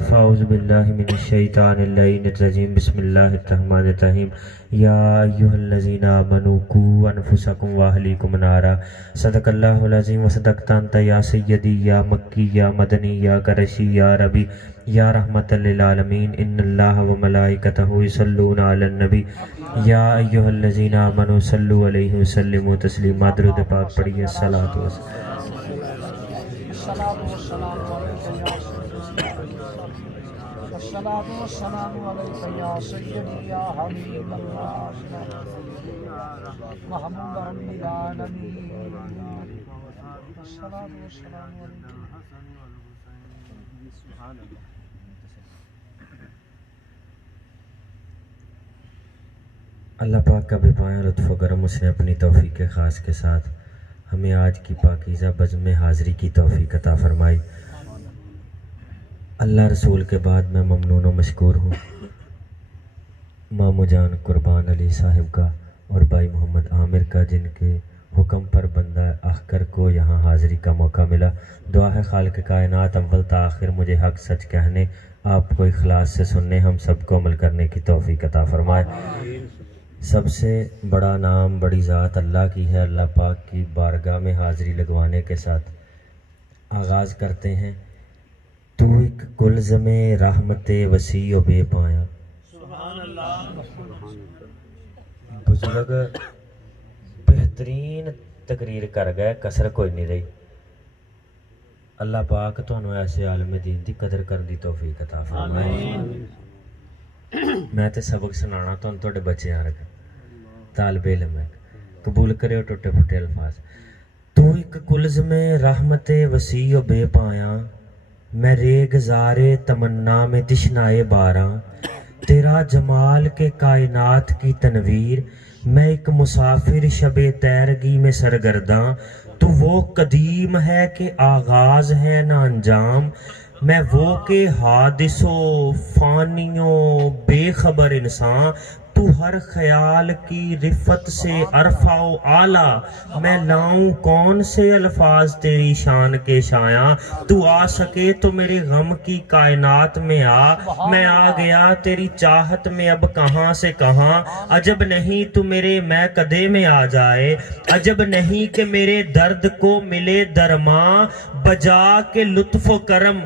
فاعوذ باللہ من الشیطان اللعین الرجیم بسم اللہ الرحمن الرحیم یا ایہا الذین آمنوا قوا انفسکم واہلیکم نارا صدق اللہ العظیم وصدقت انت یا سیدی یا مکی یا مدنی یا قرشی یا ربی یا رحمت للعالمین ان اللہ وملائکتہ یصلون علی النبی یا ایہا الذین آمنوا صلوا علیہ وسلموا تسلیما درود پاک پڑھیے الصلاۃ والسلام علیک یا سیدی یا حبیب اللہ محمود رب العالمین الصلاۃ والسلام علیک۔ اللہ پاک کا بے پایاں لطف و کرم اس نے اپنی توفیق خاص کے ساتھ ہمیں آج کی پاکیزہ بزم میں حاضری کی توفیق عطا فرمائی۔ اللہ رسول کے بعد میں ممنون و مشکور ہوں مامو جان قربان علی صاحب کا اور بھائی محمد عامر کا، جن کے حکم پر بندہ اخکر کو یہاں حاضری کا موقع ملا۔ دعا ہے خالق کائنات اول تا آخر مجھے حق سچ کہنے، آپ کو اخلاص سے سننے، ہم سب کو عمل کرنے کی توفیق عطا فرمائے۔ سب سے بڑا نام بڑی ذات اللہ کی ہے۔ اللہ پاک کی بارگاہ میں حاضری لگوانے کے ساتھ آغاز کرتے ہیں۔ تو ایک گلزم رحمت وسیع و بے پایا۔ بزرگ بہترین تقریر کر گئے، کسر کوئی نہیں رہی۔ اللہ پاک تانوں ایسے عالم دین دی قدر کرن دی توفیق عطا فرمائے۔ میں تے سبق سنانا تہاڈے بچے آ رکھ طالب علم ہے، قبول کرے ٹوٹے پھٹے الفاظ۔ تو ایک گلزم رحمت وسیع و بے پایا، میں ریگزار تمنا میں تشنائے باراں، تیرا جمال کے کائنات کی تنویر، میں ایک مسافر شب تیرگی میں سرگرداں، تو وہ قدیم ہے کہ آغاز ہے نہ انجام، میں وہ کہ حادثوں فانیوں بے خبر انسان، تو ہر خیال کی رفت سے عرفہ و اعلیٰ، میں لاؤں کون سے الفاظ تیری شان کے شایاں، تو آ سکے تو میرے غم کی کائنات میں آ، میں آ گیا تیری چاہت میں اب کہاں سے کہاں، عجب نہیں تو میرے میں قدے میں آ جائے، عجب نہیں کہ میرے درد کو ملے درماں، بجا کے لطف و کرم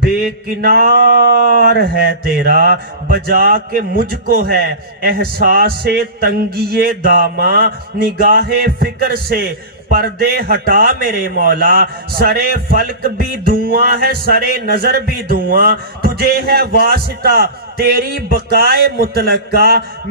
بے کنار ہے تیرا، بجا کے مجھ کو ہے احساس تنگی داماں، نگاہ فکر سے پردے ہٹا میرے مولا، سرے فلک بھی دھواں ہے سرے نظر بھی دھواں، تجھے ہے واسطہ تیری بقائے مطلق کا،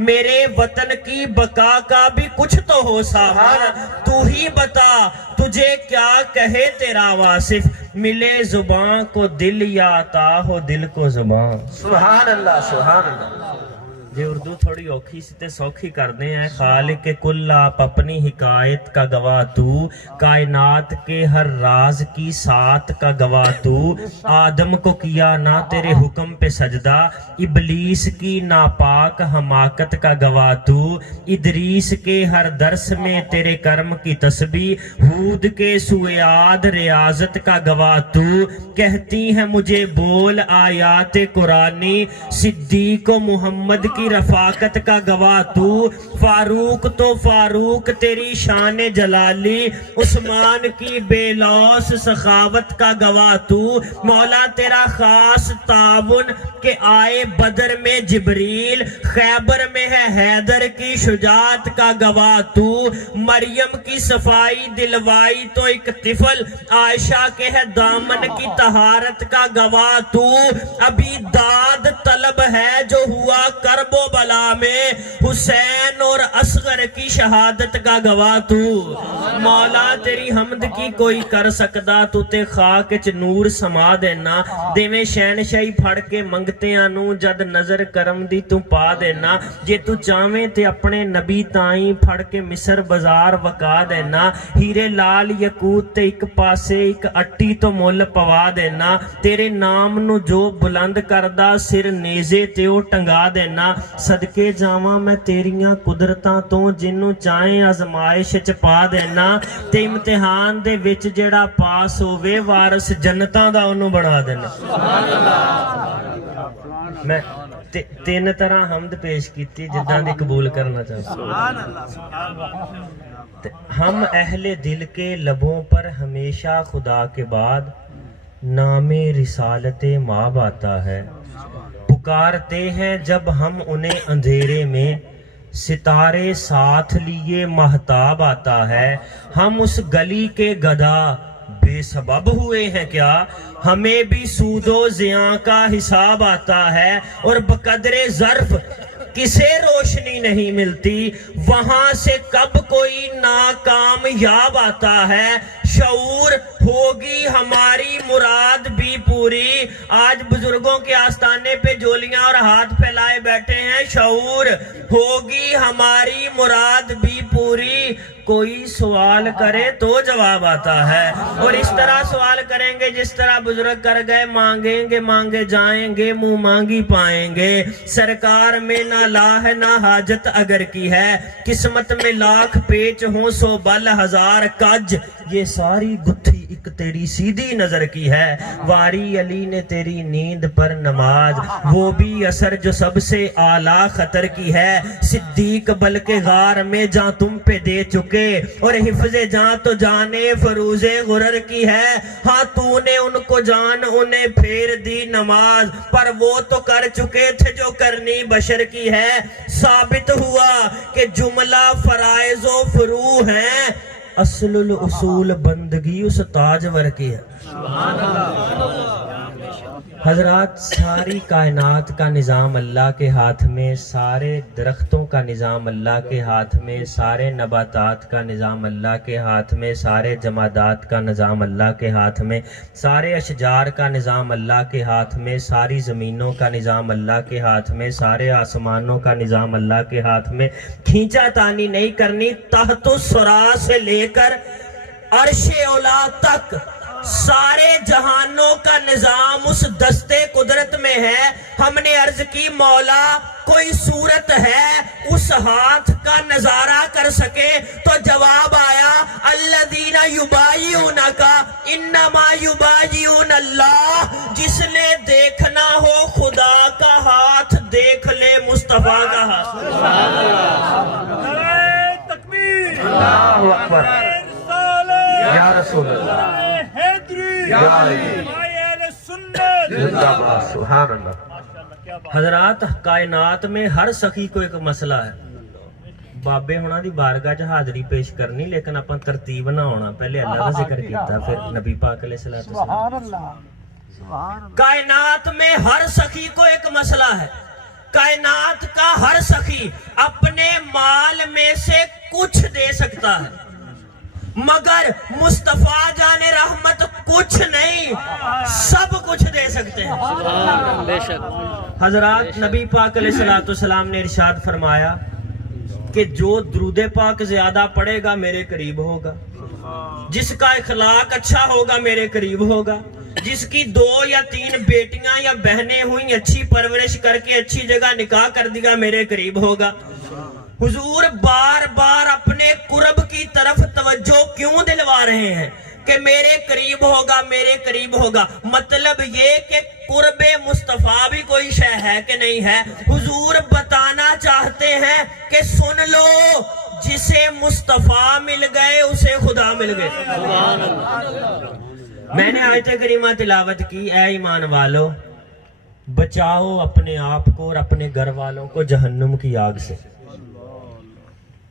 میرے وطن کی بقا کا بھی کچھ تو ہو سامان، تو ہی بتا تجھے کیا کہے تیرا واصف، ملے زبان کو دل یا عطا ہو دل کو زبان۔ سبحان اللہ سبحان اللہ۔ یہ اردو تھوڑی اوکھی سے تے سوکھی کرنے ہیں۔ خالق کل آپ اپنی حکایت کا گواہ تو، کائنات کے ہر راز کی سات کا گواہ تو، آدم کو کیا نہ تیرے حکم پہ سجدہ، ابلیس کی ناپاک حماقت کا گواہ تو، ادریس کے ہر درس میں تیرے کرم کی تسبیح، ہود کے سوئے عاد ریاضت کا گواہ تو، کہتی ہیں مجھے بول آیات قرآنی، صدیق و محمد کی رفاقت کا گواہ تو، فاروق تو فاروق تیری شان جلالی، عثمان کی بے لوث سخاوت کا گواہ تو، مولا تیرا خاص تعاون کہ آئے بدر میں جبریل، خیبر میں ہے حیدر کی شجاعت کا گواہ تو، مریم کی صفائی دلوائی تو ایک طفل عائشہ کے ہے دامن کی طہارت کا گواہ تو، ابھی داد طلب ہے جو ہوا کرب و بلا میں، حسین اور اصغر کی شہادت کا گواہ تو، مولا تیری حمد کی کوئی کر سکدا، تو تے خاک چ نور سما دینا، دیویں شہنشاہی پھڑ کے منگتے آنوں جد نظر کرم دی تو پا دینا، جے تو چاہویں تے اپنے نبی تائیں پھڑ کے مصر بازار وکا دینا، ہیرے لال یقوت تے ایک پاسے ایک اٹی تو مل پوا دینا، تیرے نام نو جو بلند کردہ سر نیزے تے او ٹنگا دینا، صدقے جاواں میں تیریاں قدرتاں تو جنوں چاہیں آزمائش چ پا دینا، تے امتحان دے وچ جیڑا پاس ہووے وارث جنتاں دا اونوں بنا دینا۔ سبحان اللہ۔ میں تین طرح حمد پیش کیتی جداں دی قبول کرنا چاہتا ہم اہل دل کے لبوں پر ہمیشہ خدا کے بعد نام رسالت ماب آتا ہے، پکارتے ہیں جب ہم انہیں اندھیرے میں، ستارے ساتھ لیے مہتاب آتا ہے، ہم اس گلی کے گدھا بے سبب ہوئے ہیں کیا، ہمیں بھی سود و زیاں کا حساب آتا ہے، اور بقدر ظرف کسے روشنی نہیں ملتی، وہاں سے کب کوئی ناکامیاب آتا ہے، شعور ہوگی ہماری مراد بھی پوری، آج بزرگوں کے آستانے پہ جولیاں اور ہاتھ پھیلائے بیٹھے ہیں، شعور ہوگی ہماری مراد بھی پوری، کوئی سوال کرے تو جواب آتا ہے، اور اس طرح سوال کریں گے جس طرح بزرگ کر گئے، مانگیں گے مانگے جائیں گے، منہ مانگی پائیں گے، سرکار میں نہ لا ہے نہ حاجت اگر کی ہے، قسمت میں لاکھ پیچ ہوں سو بل ہزار کج، یہ ساری گتھی ایک تیری سیدھی نظر کی ہے، واری علی نے تیری نیند پر نماز، وہ بھی اثر جو سب سے اعلیٰ خطر کی ہے، صدیق بلکہ غار میں جہاں تم پہ دے چکے، اور حفظ جان تو جانے فروز غرر کی ہے، ہاں تو نے ان کو جان انہیں پھیر دی نماز، پر وہ تو کر چکے تھے جو کرنی بشر کی ہے، ثابت ہوا کہ جملہ فرائض و فروع ہیں، اصل الاصول بندگی اس تاجور کی ہے۔ حضرات ساری کائنات کا نظام اللہ کے ہاتھ میں، سارے درختوں کا نظام اللہ کے ہاتھ میں، سارے نباتات کا نظام اللہ کے ہاتھ میں، سارے جمادات کا نظام اللہ کے ہاتھ میں، سارے اشجار کا نظام اللہ کے ہاتھ میں، ساری زمینوں کا نظام اللہ کے ہاتھ میں، سارے آسمانوں کا نظام اللہ کے ہاتھ میں، کھینچا تانی نہیں کرنی، تحت الثری سے لے کر عرش اولا تک سارے جہانوں کا نظام اس دستے قدرت میں ہے، ہم نے عرض کی مولا کوئی صورت ہے اس ہاتھ کا نظارہ کر سکے، تو جواب آیا الذین یبایعونک انما یبایعون اللہ، جس نے دیکھنا ہو خدا کا ہاتھ دیکھ لے مصطفیٰ کا ہاتھ۔ تکبیر، اللہ اکبر، یا رسول اللہ، سبحان اللہ۔ حضرات کائنات میں ہر سخی کو ایک مسئلہ ہے، بابے ہونا دی بارگاہ چ حاضری پیش کرنی، لیکن اپن ترتیب نہ ہونا، پہلے اللہ کا ذکر کیتا پھر نبی پاک علیہ الصلوۃ والسلام۔ سبحان اللہ۔ کائنات میں ہر سخی کو ایک مسئلہ ہے، کائنات کا ہر سخی اپنے مال میں سے کچھ دے سکتا ہے، مگر مصطفیٰ جان رحمت کچھ نہیں، سب کچھ دے سکتے ہیں۔ حضرات نبی پاک علیہ الصلوۃ والسلام نے ارشاد فرمایا کہ جو درود پاک زیادہ پڑھے گا میرے قریب ہوگا، جس کا اخلاق اچھا ہوگا میرے قریب ہوگا، جس کی 2 یا 3 بیٹیاں یا بہنیں ہوئیں، اچھی پرورش کر کے اچھی جگہ نکاح کر دیا میرے قریب ہوگا۔ حضور بار بار اپنے قرب کی طرف توجہ کیوں دلوا رہے ہیں کہ میرے قریب ہوگا میرے قریب ہوگا؟ مطلب یہ کہ قرب مصطفیٰ بھی کوئی شے ہے کہ نہیں ہے؟ حضور بتانا چاہتے ہیں کہ سن لو، جسے مصطفیٰ مل گئے اسے خدا مل گئے۔ میں نے آیت کریمہ تلاوت کی، اے ایمان والو بچاؤ اپنے آپ کو اور اپنے گھر والوں کو جہنم کی آگ سے۔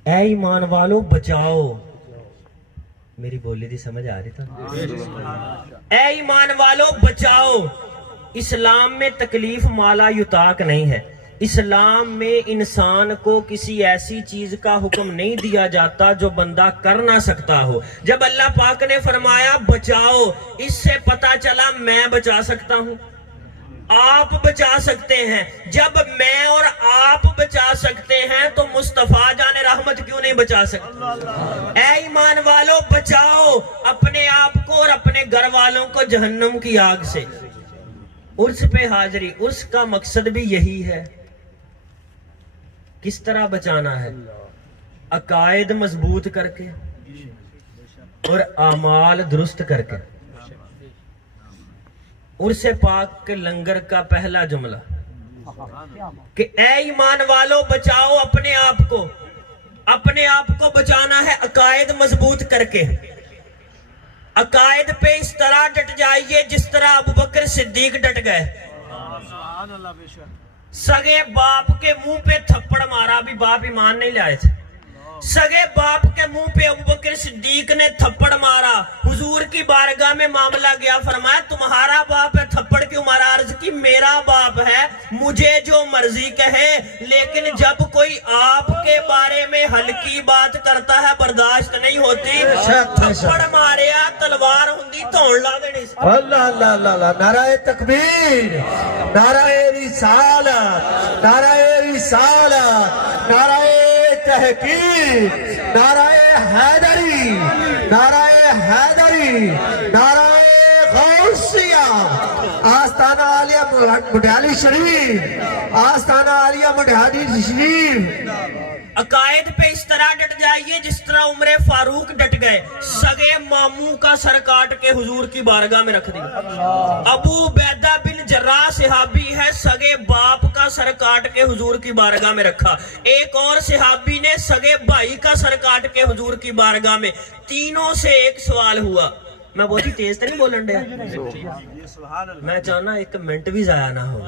اے ایمان والو بچاؤ، میری بولی دی سمجھ آ رہی تھا؟ اے ایمان والو بچاؤ۔ اسلام میں تکلیف مالا یطاق نہیں ہے، اسلام میں انسان کو کسی ایسی چیز کا حکم نہیں دیا جاتا جو بندہ کر نہ سکتا ہو۔ جب اللہ پاک نے فرمایا بچاؤ، اس سے پتا چلا میں بچا سکتا ہوں، آپ بچا سکتے ہیں۔ جب میں اور آپ بچا سکتے ہیں تو مصطفیٰ جان رحمت کیوں نہیں بچا سکتے؟ اے ایمان والو بچاؤ اپنے آپ کو اور اپنے گھر والوں کو جہنم کی آگ سے۔ عرس پہ حاضری، عرس کا مقصد بھی یہی ہے۔ کس طرح بچانا ہے؟ عقائد مضبوط کر کے اور اعمال درست کر کے۔ عرس پاک کے لنگر کا پہلا جملہ کہ اے ایمان والو بچاؤ اپنے آپ کو بچانا ہے عقائد مضبوط کر کے. عقائد پہ اس طرح ڈٹ جائیے جس طرح ابوبکر صدیق ڈٹ گئے. سگے باپ کے منہ پہ تھپڑ مارا, بھی باپ ایمان نہیں لائے تھے. سگے باپ کے منہ پہ ابوبکر صدیق نے تھپڑ مارا. حضور کی بارگاہ میں معاملہ گیا, فرمایا تمہارا باپ ہے, تھپڑ کیوں مارا؟ عرض کی میرا باپ ہے, مجھے جو مرضی کہے, لیکن جب کوئی آپ کے بارے میں ہلکی بات کرتا ہے برداشت نہیں ہوتی. تھپڑ ماریا تلوار ہوندی دھون لا دینی. اللہ اللہ اللہ اللہ. نعرہ تکبیر, نعرہ رسالت, نعرہ رسالت, نعرہ تحقیق, نعرہ حیدری, نعرہ حیدری, نعرہ غوثیہ, آستانہ عالیہ مڈیالی شریف, آستانہ عالیہ مڈیالی شریف. عقائد پہ اس طرح ڈٹ جائیے جس طرح عمر فاروق ڈٹ گئے. سگے ماموں کا سر کاٹ کے حضور کی بارگاہ میں رکھ دیا. ابو عبیدہ بن جراح صحابی ہے, سگے باپ کا سر کاٹ کے حضور کی بارگاہ میں رکھا. ایک اور صحابی نے سگے بھائی کا سر کاٹ کے حضور کی بارگاہ میں. تینوں سے ایک سوال ہوا. میں بہت ہی تیز تو نہیں بولن دیا, میں چاہنا ایک منٹ بھی ضائع نہ ہو.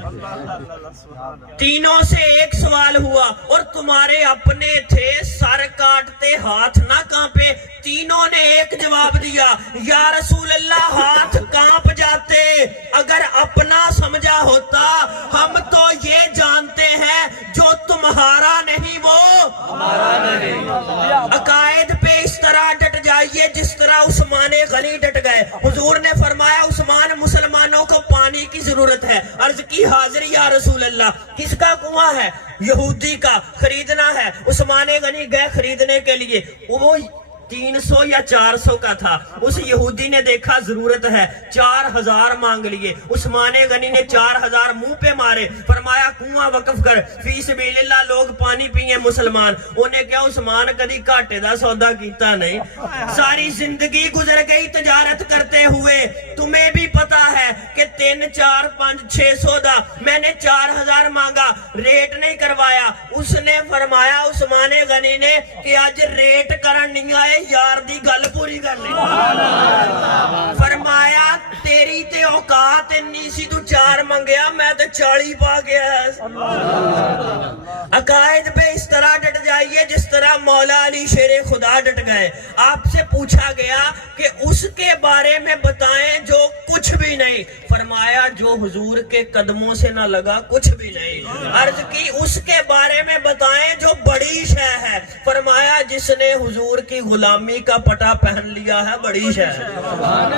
تینوں سے ایک سوال ہوا اور تمہارے اپنے تھے, سر کاٹتے ہاتھ نہ کانپے. تینوں نے ایک جواب دیا, یا رسول اللہ ہاتھ کانپ جاتے اگر اپنا سمجھا ہوتا. ہم تو یہ جانتے ہیں جو تمہارا نہیں وہ ہمارا نہیں. عقائد پہ اس طرح ڈٹ جائیے جس طرح عثمان غنی ڈٹ گئے. حضور نے فرمایا عثمان مسلمانوں کو پانی کی ضرورت ہے. عرض کی حاضر یا رسول اللہ. کس کا کنواں ہے؟ یہودی کا, خریدنا ہے. عثمان غنی گئے خریدنے کے لیے, وہ 300 یا 400 کا تھا. اس یہودی نے دیکھا ضرورت ہے, 4000 مانگ لیے. عثمان غنی نے 4000 منہ پہ مارے, فرمایا کنواں وقف کر, فی سبیل اللہ لوگ پانی پیئے مسلمان. انہیں کیا عثمان کدی گھاٹے دا سودا کیتا نہیں, ساری زندگی گزر گئی تجارت کرتے ہوئے. تمہیں بھی پتا ہے کہ 3 4 5 600 دا, میں نے 4000 مانگا, ریٹ نہیں کروایا. اس نے فرمایا عثمان غنی نے کہ آج ریٹ کرن نہیں آئے, یار دی گل پوری کر لیں. فرمایا تیری تے اوقات انی سی, تو 4 منگیا, میں تے 40 پا گیا. عقائد پہ اس طرح ڈٹ جائیے جس طرح مولا علی شیر خدا ڈٹ گئے. آپ سے پوچھا گیا کہ اس کے بارے میں بتائیں جو کچھ بھی نہیں. فرمایا جو حضور کے قدموں سے نہ لگا کچھ بھی نہیں. عرض کی اس کے بارے میں بتائیں جو بڑی شے ہے. فرمایا جس نے حضور کی غلامی کا پٹا پہن لیا ہے بڑی شے ہے.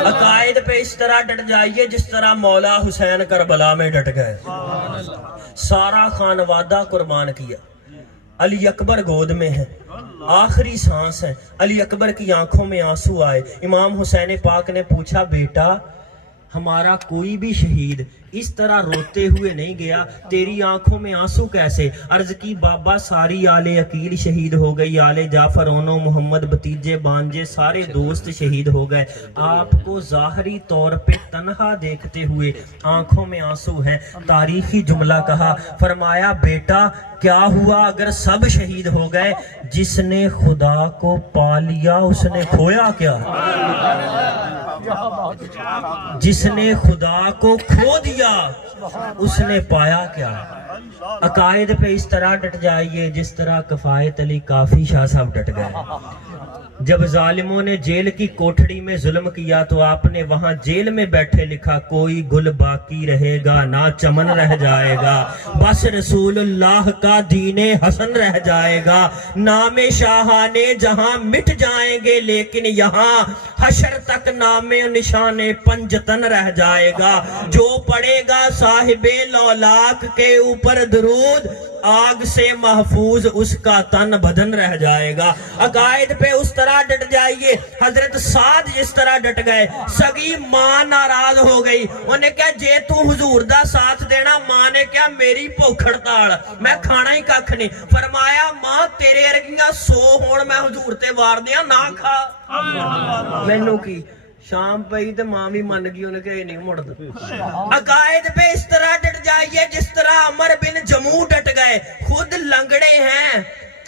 عقائد پہ اس طرح ڈٹ جائیے جس طرح مولا حسین کربلا میں ڈٹ گئے. سارا خانوادہ قربان کیا. علی اکبر گود میں ہے, آخری سانس ہے. علی اکبر کی آنکھوں میں آنسو آئے. امام حسین پاک نے پوچھا بیٹا ہمارا کوئی بھی شہید اس طرح روتے ہوئے نہیں گیا, تیری آنکھوں میں آنسو کیسے؟ عرض کی بابا ساری آل عقیل شہید ہو گئی, آل جعفر, اونو, محمد, بتیجے, بانجے, سارے دوست شہید ہو گئے. آپ کو ظاہری طور پہ تنہا دیکھتے ہوئے آنکھوں میں آنسو ہیں. تاریخی جملہ کہا. فرمایا بیٹا کیا ہوا اگر سب شہید ہو گئے؟ جس نے خدا کو پا لیا اس نے کھویا کیا؟ جس نے خدا کو کھو دیا اس نے پایا کیا؟ عقائد پہ اس طرح ڈٹ جائیے جس طرح کفایت علی کافی شاہ صاحب ڈٹ گئے. جب ظالموں نے جیل کی کوٹھڑی میں ظلم کیا تو آپ نے وہاں جیل میں بیٹھے لکھا کوئی گل باقی رہے گا نہ چمن رہ جائے گا, بس رسول اللہ کا دین حسن رہ جائے گا. نام شاہانے جہاں مٹ جائیں گے لیکن یہاں حشر تک نام نشان پنجتن رہ جائے گا. جو پڑے گا صاحب لولاک کے اوپر درود آگ سے محفوظ اس کا تن بدن رہ جائے گا. عقائد پہ اس طرح ڈٹ جائیے. حضرت سعد جس طرح ڈٹ گئے, سگی ماں ناراض ہو گئی, انہیں کہا جے تو حضور دا ساتھ دینا. ماں نے کہا میری بھوک ہڑتال, میں کھانا ہی کھ نہیں. فرمایا ماں تیرے ارگیاں 100 ہون میں حضور تے وار دیاں نہ کھا. مینوں کی شام پئی تے ماں بھی من گئی, انہیں کہا یہ نہیں مڑ. عقائد پہ اس طرح ڈٹ جائیے جس طرح عمر بن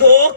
2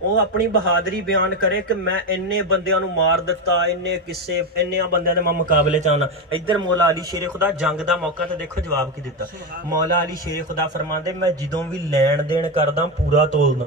ਉਹ ਆਪਣੀ ਬਹਾਦਰੀ ਬਿਆਨ ਕਰੇ ਕਿ ਮੈਂ ਇੰਨੇ ਬੰਦਿਆਂ ਨੂੰ ਮਾਰ ਦਿੱਤਾ, ਇੰਨੇ ਕਿੱਸੇ, ਇੰਨੇ ਬੰਦਿਆਂ ਦੇ ਮੈਂ ਮੁਕਾਬਲੇ ਚ ਆਉਣਾ। ਇੱਧਰ ਮੌਲਾ ਅਲੀ ਸ਼ੇਰ ਖੁਦਾ ਜੰਗ ਦਾ ਮੌਕਾ ਤੇ ਦੇਖੋ ਜਵਾਬ ਕੀ ਦਿੱਤਾ। ਮੌਲਾ ਅਲੀ ਸ਼ੇਰ ਖੁਦਾ ਫਰਮਾਉਂਦੇ ਮੈਂ ਜਦੋਂ ਵੀ ਲੈਣ ਦੇਣ ਕਰਦਾ ਪੂਰਾ ਤੋਲਦਾ।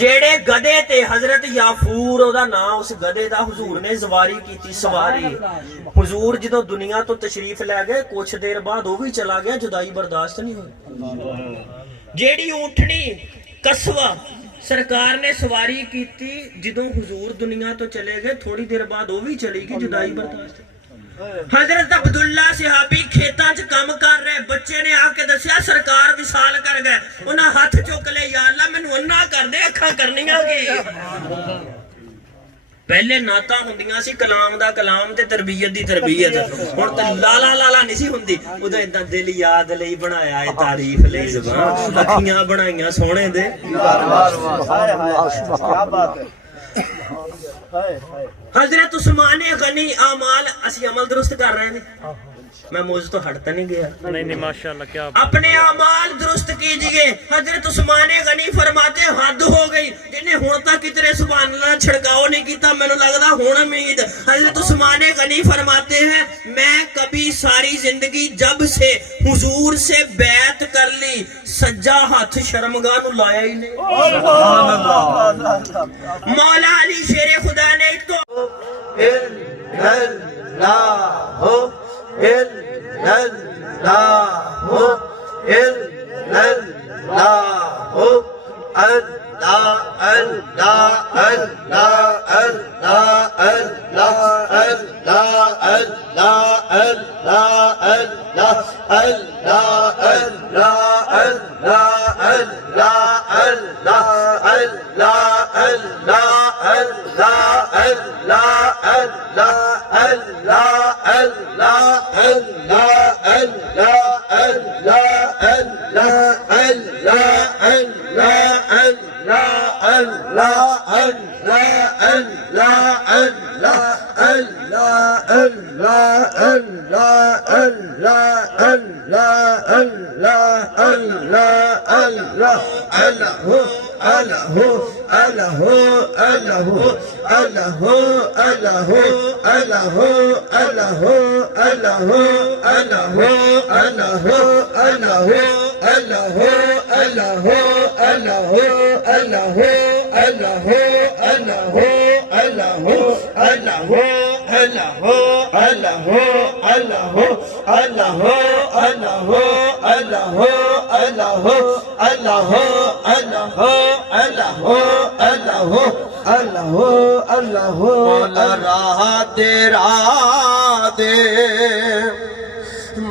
ਜਿਹੜੇ ਗਧੇ ਤੇ ਹਜ਼ਰਤ ਯਾਫੂਰ ਉਹਦਾ ਨਾਮ, ਉਸ ਗਧੇ ਦਾ ਹਜ਼ੂਰ ਨੇ ਜ਼ਵਾਰੀ ਕੀਤੀ, ਸਵਾਰੀ। ਹਜ਼ੂਰ ਜਦੋਂ ਦੁਨੀਆ ਤੋਂ ਤਸ਼ਰੀਫ ਲੈ ਗਏ ਕੁਛ ਦੇਰ ਬਾਅਦ ਉਹ ਵੀ ਚਲਾ ਗਿਆ, ਜੁਦਾਈ ਬਰਦਾਸ਼ਤ ਨਹੀਂ ਹੋਈ। ਜਿਹੜੀ ਊਠਣੀ ਕਸਵਾ ਸਰਕਾਰ ਨੇ ਸਵਾਰੀ ਕੀਤੀ, ਜਦੋਂ ਹਜ਼ੂਰ ਦੁਨੀਆ ਤੋਂ ਚਲੇ ਗਏ ਥੋੜੀ ਦੇਰ ਬਾਅਦ ਉਹ ਵੀ ਚਲੀ ਗਈ, ਜੁਦਾਈ ਬਰਦਾਸ਼ਤ। حضرت عبداللہ صحابی کھیتاں چ کام کر رہے، بچے نے آ کے دسیا سرکار وصال کر گئے، انہاں ہاتھ چک لے، یا اللہ مینوں انا کر دے، اکھاں کرنیاں کی۔ پہلے نعتاں ہوندیاں سی کلام دا کلام تے تربیت دی تربیت، ہن تے لالا لالا نہیں سی ہوندی، اودے اداں دل یاد لئی بنایا ہے، تعریف لئی زبان، اکھیاں بنائیاں سونے دے۔ حضرت عثمان غنی اعمال اسی عمل درست کر رہے ہیں، میں موضوع تو ہٹتا نہیں گیا، نہیں ماشاءاللہ کیا اپنے اعمال درست کیجئے۔ حضرت عثمان غنی فرماتے حد ہو گئی، جنہیں ہون تک اتنے سبحان اللہ چھڑکاؤ نہیں کیتا، میں نے لگتا ہون امید۔ حضرت عثمان غنی فرماتے ہیں میں کبھی ساری زندگی جب سے حضور سے بیعت کر لی سجا ہاتھ شرمگاہ نو لایا ہی نہیں۔ مولا علی شیر خدا نے اس کو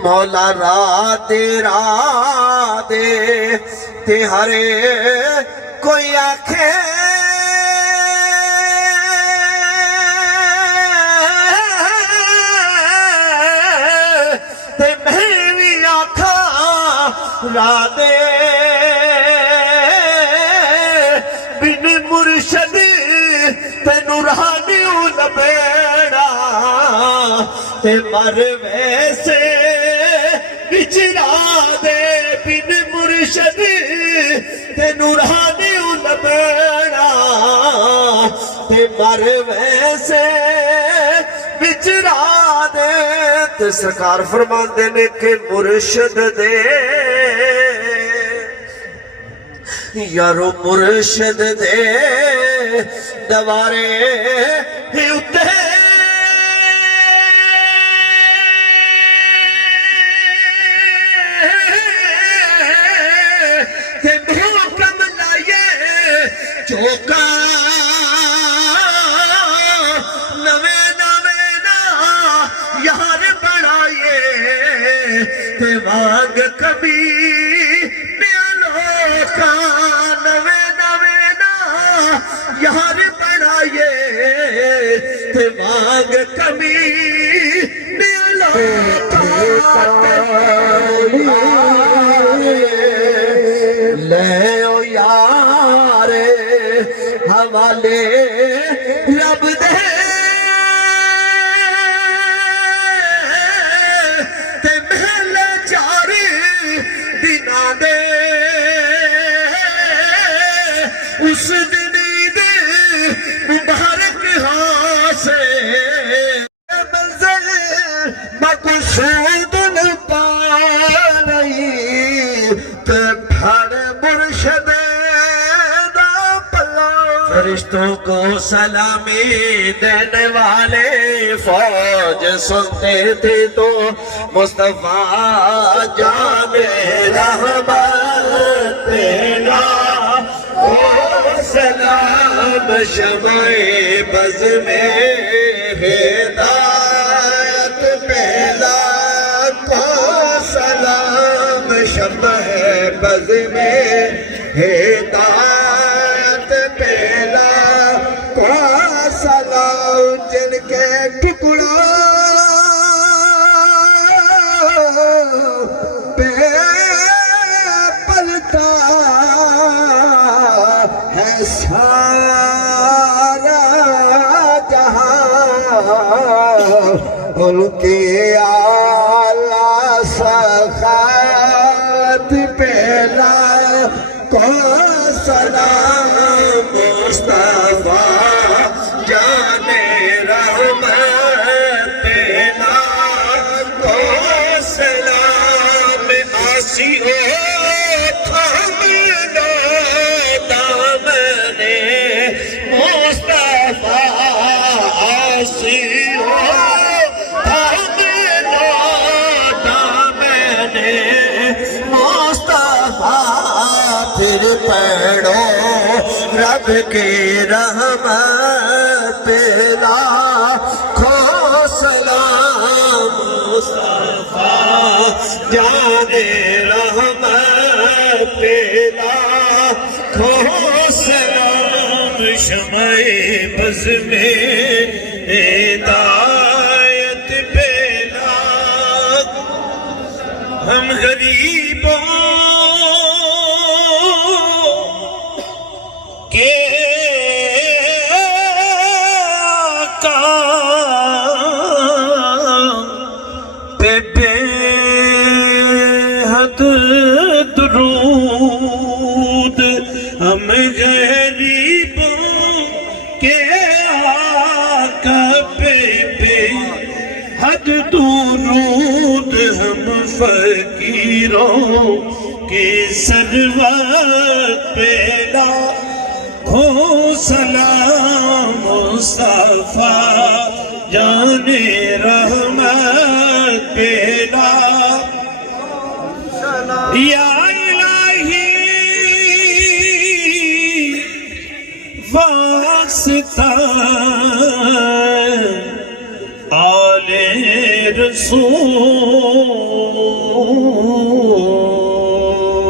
مولا راہ تیرا دے تے ہرے کوئی آکھے تے میں بھی آکھا راہ دے بن مرشد تے نورانیوں لبیڑا تے مر ویسے بچرا دے بن مرشد تے نورانی لبیڑا تے مر ویسے بچرا دے۔ تے سرکار فرماندے نے کہ مرشد دے یارو مرشد دے دوارے ہی اتے چوکا نوے نوے نا یار بڑھائیے تے واگ کبھی بیالو کا نوے نوے نا یار بڑھائیے تے واگ کبھی بیالو کا لے او یار حوالے رب دے تے محل چار دناں دے اس دن دے مبارک ہاسے منزل مقصود پا نہیں تے پھڑ مرشد دا پلا فرشتوں کو سلامی دینے والے فوج سنتے تھے تو مصطفیٰ جان رحمت پیلا او سلام شمع بز میں ہدایت پیلا کو سلام شمع بز میں ہدایت پیلا کو سلام جن کے ٹکڑوں پہ پلتا ہے سارا جہاں ان کی اعلیٰ سخاوت پیلا کو سلام مصطفیٰ جان رحمت پیلا کو سلام آسیو تھامنا دامن مصطفیٰ آسیو تھامنا دامن مصطفیٰ پھر پڑھو رب کی رحمت پیلا کھو سلام مصطفیٰ جان رحمت پیلا کھو سلام شمع بز میں ہدایت پیلا ہم غریبوں کے آقا پہ بے حد درود ہم غریبوں کے آقا پہ بے حد درود ہم فقیروں کی سروت پیلا ہو سلام مصطفیٰ جان رحمت پیلا یا الہی واسطہ آل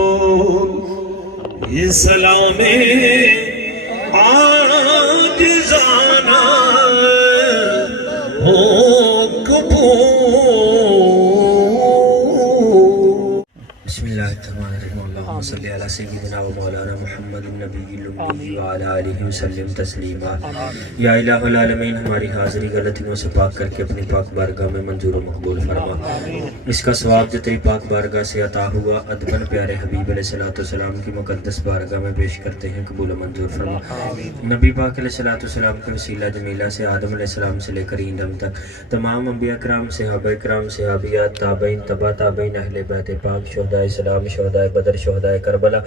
رسول یہ سلام عاجزانہ ہو قبول بسم اللہ الرحمن الرحیم اللہم صلی علی سیدنا و مولانا محمد النبی الامی وعلی آلہ وسلم تسلیما یا الہ العالمین ہماری حاضری غلطیوں سے پاک کر کے اپنی پاک بارگاہ میں منظور و مقبول فرما اس کا ثواب جو تیری پاک بارگاہ سے عطا ہوا ادبن پیارے حبیب علیہ السلام کی مقدس بارگاہ میں پیش کرتے ہیں قبول و منظور فرما نبی پاک علیہ السلام کے وسیلہ جمیلہ سے آدم علیہ السلام سے لے کر ایندم تک تمام انبیاء کرام صحابہ کرام صحابیات تابعین تبع تابعین اہل بیت پاک شہدائے اسلام شہدائے بدر شہدائے کربلا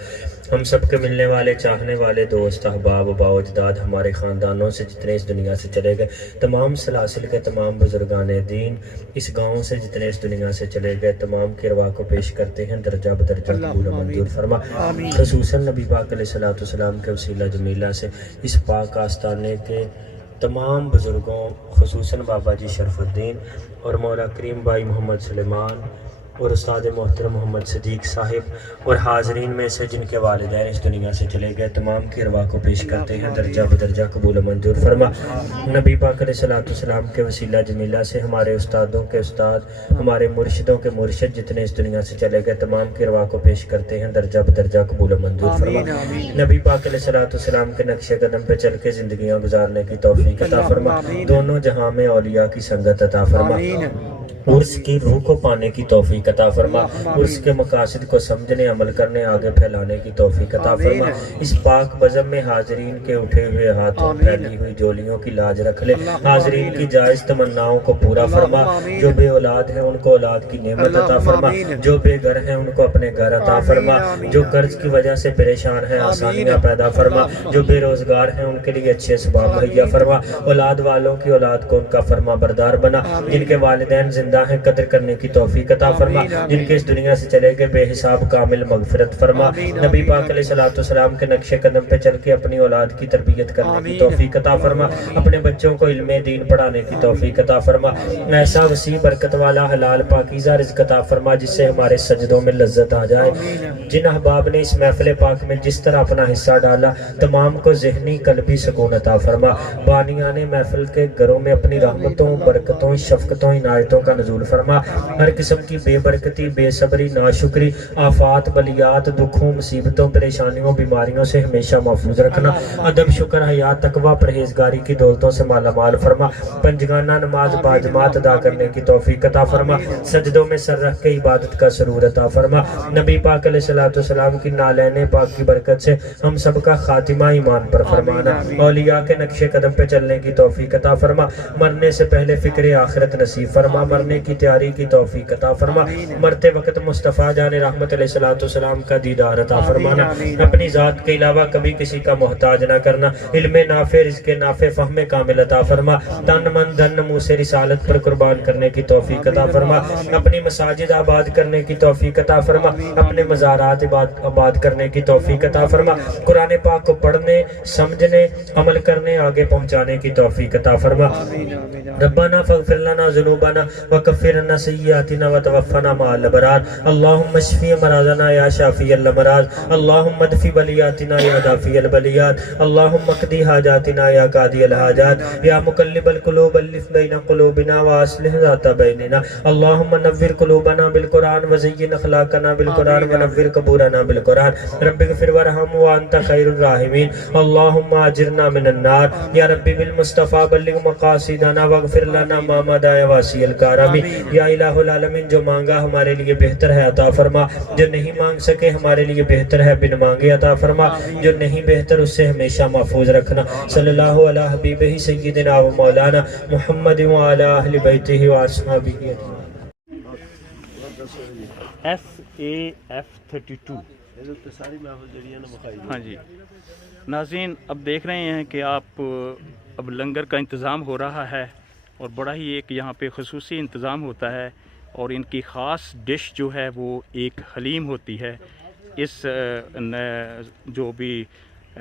ہم سب کے ملنے والے چاہنے والے دوست احباب باء اجداد ہمارے خاندانوں سے جتنے اس دنیا سے چلے گئے تمام سلاسل کے تمام بزرگان دین اس گاؤں سے جتنے اس دنیا سے چلے گئے تمام کی ارواح کو پیش کرتے ہیں درجہ بدرجہ قبول و منظور فرما خصوصاً نبی پاک علیہ السلام کے وسیلہ جمیلہ سے اس پاک آستانے کے تمام بزرگوں خصوصاً بابا جی شرف الدین اور مولا کریم بھائی محمد سلیمان اور استاد محترم محمد صدیق صاحب اور حاضرین میں سے جن کے والدین اس دنیا سے چلے گئے تمام کی ارواح کو پیش کرتے ہیں درجہ بدرجہ قبول و منظور فرما نبی پاک علیہ السلام کے وسیلہ جمیلہ سے ہمارے استادوں کے استاد ہمارے مرشدوں کے مرشد جتنے اس دنیا سے چلے گئے تمام کی ارواح کو پیش کرتے ہیں درجہ بدرجہ قبول و منظور فرما نبی پاک علیہ السلام کے نقش قدم پہ چل کے زندگیاں گزارنے کی توفیق عطا فرما دونوں جہاں میں اولیاء کی سنگت عطا فرما عرس کی روح کو پانے کی توفیق عطا فرما، عرس کے مقاصد کو سمجھنے عمل کرنے آگے پھیلانے کی توفیق عطا فرما، اس پاک بزم میں حاضرین کے اٹھے ہوئے ہاتھوں پھیلی ہوئی جولیوں کی لاج رکھ لے، حاضرین کی جائز تمناؤں کو پورا فرما، جو بے اولاد ہیں ان کو اولاد کی نعمت عطا فرما، جو بے گھر ہیں ان کو اپنے گھر عطا فرما، جو قرض کی وجہ سے پریشان ہیں آسانیاں پیدا فرما، جو بے روزگار ہیں ان کے لیے اچھے اسباب مہیا فرما، اولاد والوں کی اولاد کو ان کا فرما بردار بنا، جن کے والدین زندہ ہیں قدر کرنے کی توفیق عطا فرما، جن کے اس دنیا سے چلے گئے بے حساب کامل مغفرت فرما، نبی پاک علیہ السلام کے نقش قدم پہ چل کے اپنی اولاد کی تربیت کرنے کی توفیق عطا فرما، اپنے بچوں کو علم دین پڑھانے کی توفیق عطا فرما، ایسا وسیع برکت والا حلال پاکیزہ رزق عطا فرما جس سے ہمارے سجدوں میں لذت آ جائے، جن احباب نے اس محفل پاک میں جس طرح اپنا حصہ ڈالا تمام کو ذہنی قلبی سکون عطا فرما، بانیان محفل کے گھروں میں اپنی رحمتوں برکتوں شفقتوں عنایتوں کا نزول فرما، ہر قسم کی بے برکتی بے صبری ناشکری آفات بلیات دکھوں مصیبتوں پریشانیوں بیماریوں سے ہمیشہ محفوظ رکھنا، ادب شکر حیا تقوی پرہیزگاری کی دولتوں سے مالا مال فرما، پنجگانہ نماز باجماعت ادا کرنے کی توفیق عطا فرما، سجدوں میں سر رکھ کے عبادت کا سرور عطا فرما، نبی پاک علیہ السلام کی نالین پاک کی برکت سے ہم سب کا خاتمہ ایمان پر فرمانا، اولیاء کے نقش قدم پہ چلنے کی توفیق عطا فرما، مرنے سے پہلے فکر آخرت نصیب فرما، مرنے کی تیاری کی توفیق عطا فرما، مرتے وقت مصطفیٰ جان رحمت علیہ السلام کا دیدار عطا فرمانا، اپنی ذات کے علاوہ کبھی کسی کا محتاج نہ کرنا، علم نافع رزق نافع فہم کامل عطا فرما، تن من دھن منہ سے رسالت پر قربان کرنے کی توفیق عطا فرما، اپنی مساجد آباد کرنے کی توفیق عطا فرما، اپنے مزارات آباد کرنے کی توفیق عطا فرما، قرآن پاک کو پڑھنے سمجھنے عمل کرنے آگے پہنچانے کی توفیق عطا فرما، ربنا فاغفر لنا ذنوبنا وکفر عنا سیئاتنا وتوفنا مع الابرار، اللهم اشف مرضنا یا شافی الامراض، اللهم ادفع بلیاتنا یا دافع البلیات، اللهم اقض حاجاتنا یا قاضی الحاجات، یا مقلب القلوب الف بین قلوبنا واصلح ذات بیننا، اللهم نور قلوبنا بالقرآن وزین اخلاقنا بالقرآن ونور قبورنا بالقرآن، رب اغفر وارحم وانت خیر الراحمین، اللهم اجرنا من النار، یا ربی بالمصطفیٰ بلغ مقاصدنا واغفر لنا ما مضى یا واسع الکرم، یا الہ العالمین جو مانگا ہمارے لیے بہتر ہے عطا فرما، جو نہیں مانگ سکے ہمارے لیے بہتر ہے بن مانگے عطا فرما، جو نہیں بہتر اس سے ہمیشہ محفوظ رکھنا، صلی اللہ علیہ حبیبہ سیدنا و مولانا محمد وعلی اہل بیتہ و اصحابہ۔ FAF32 ہاں جی ناظرین، اب دیکھ رہے ہیں کہ آپ اب لنگر کا انتظام ہو رہا ہے اور بڑا ہی ایک یہاں پہ خصوصی انتظام ہوتا ہے، اور ان کی خاص ڈش جو ہے وہ ایک حلیم ہوتی ہے۔ اس جو بھی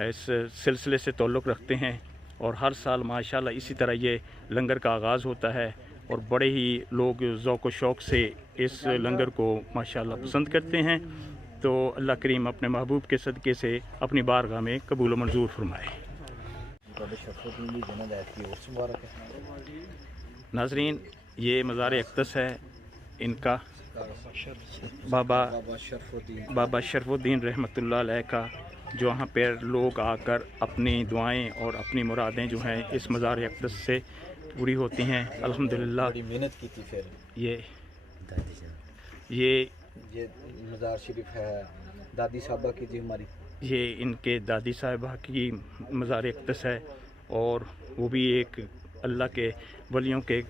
اس سلسلے سے تعلق رکھتے ہیں اور ہر سال ماشاءاللہ اسی طرح یہ لنگر کا آغاز ہوتا ہے، اور بڑے ہی لوگ ذوق و شوق سے اس لنگر کو ماشاءاللہ پسند کرتے ہیں، تو اللہ کریم اپنے محبوب کے صدقے سے اپنی بارگاہ میں قبول و منظور فرمائے۔ ناظرین، یہ مزار اقدس ہے ان کا، بابا شرف الدین رحمۃ اللہ علیہ کا، جو وہاں پہ لوگ آ کر اپنی دعائیں اور اپنی مرادیں جو ہیں اس مزار اقدس سے پوری ہوتی ہیں الحمدللہ۔ بڑی محنت کی تھی، پھر یہ مزار شریف ہے دادی صاحبہ کی تھی ہماری، یہ ان کے دادی صاحبہ کی مزار اقدس ہے، اور وہ بھی ایک اللہ کے ولیوں کے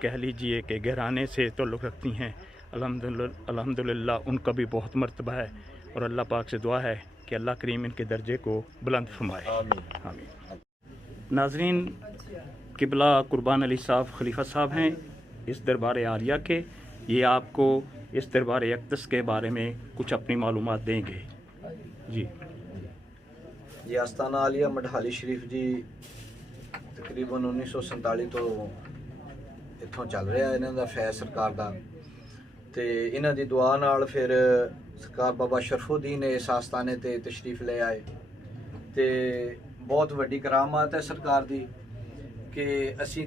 کہہ لیجئے کہ گھرانے سے تعلق رکھتی ہیں الحمدللہ۔ ان کا بھی بہت مرتبہ ہے، اور اللہ پاک سے دعا ہے کہ اللہ کریم ان کے درجے کو بلند فرمائے، آمین۔ ناظرین، قبلہ قربان علی صاحب خلیفہ صاحب ہیں اس دربار عالیہ کے، یہ آپ کو اس دربار اقدس کے بارے میں کچھ اپنی معلومات دیں گے۔ جی، یہ آستانہ عالیہ مڈھالی شریف جی تقریباً 1947 تو ਇੱਥੋਂ ਚੱਲ ਰਿਹਾ ਇਹਨਾਂ ਦਾ ਫੈਜ਼ ਸਰਕਾਰ ਦਾ, ਤੇ ਇਹਨਾਂ ਦੀ ਦੁਆ ਨਾਲ ਫਿਰ ਸਰਕਾਰ ਬਾਬਾ ਸ਼ਰਫੁਦੀਨ ਇਸ ਆਸਤਾਨੇ ਤੇ ਤਸ਼ਰੀਫ ਲੈ ਆਏ, ਤੇ ਬਹੁਤ ਵੱਡੀ ਕਰਾਮਾਤ ਹੈ ਸਰਕਾਰ ਦੀ ਕਿ ਅਸੀਂ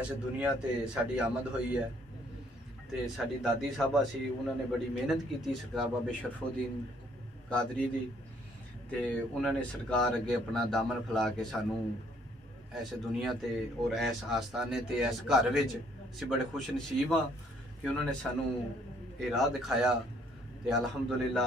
ਇਸ ਦੁਨੀਆ ਤੇ ਸਾਡੀ ਆਮਦ ਹੋਈ ਹੈ। ਤੇ ਸਾਡੀ ਦਾਦੀ ਸਾਹਿਬਾ ਸੀ, ਉਹਨਾਂ ਨੇ ਬੜੀ ਮਿਹਨਤ ਕੀਤੀ ਸਰਕਾਰ ਬਾਬੇ ਸ਼ਰਫੁਦੀਨ ਕਾਦਰੀ ਦੀ, ਤੇ ਉਹਨਾਂ ਨੇ ਸਰਕਾਰ ਅੱਗੇ ਆਪਣਾ ਦਾਮਨ ਫੈਲਾ ਕੇ ਸਾਨੂੰ ਐਸੇ ਦੁਨੀਆ ਤੇ ਔਰ ਐਸ ਆਸਤਾਨੇ ਤੇ ਐਸ ਘਰ ਵਿੱਚ ਅਸੀਂ ਬੜੇ ਖੁਸ਼ ਨਸੀਬ ਹਾਂ ਕਿ ਉਹਨਾਂ ਨੇ ਸਾਨੂੰ ਇਹ ਰਾਹ ਦਿਖਾਇਆ ਤੇ ਅਲਹਮਦੁਲਿਲਾ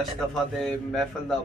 ਇਸ ਦਫਾ ਤੇ ਮਹਿਫਲ ਦਾ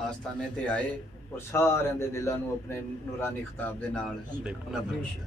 ਆਸਤਾਨੇ ਤੇ ਆਏ ਔਰ ਸਾਰਿਆਂ ਦੇ ਦਿਲਾਂ ਨੂੰ ਆਪਣੇ ਨੂਰਾਨੀ ਖਿਤਾਬ ਦੇ ਨਾਲ ਉਹਨਾਂ ਬਖਸ਼ਿਆ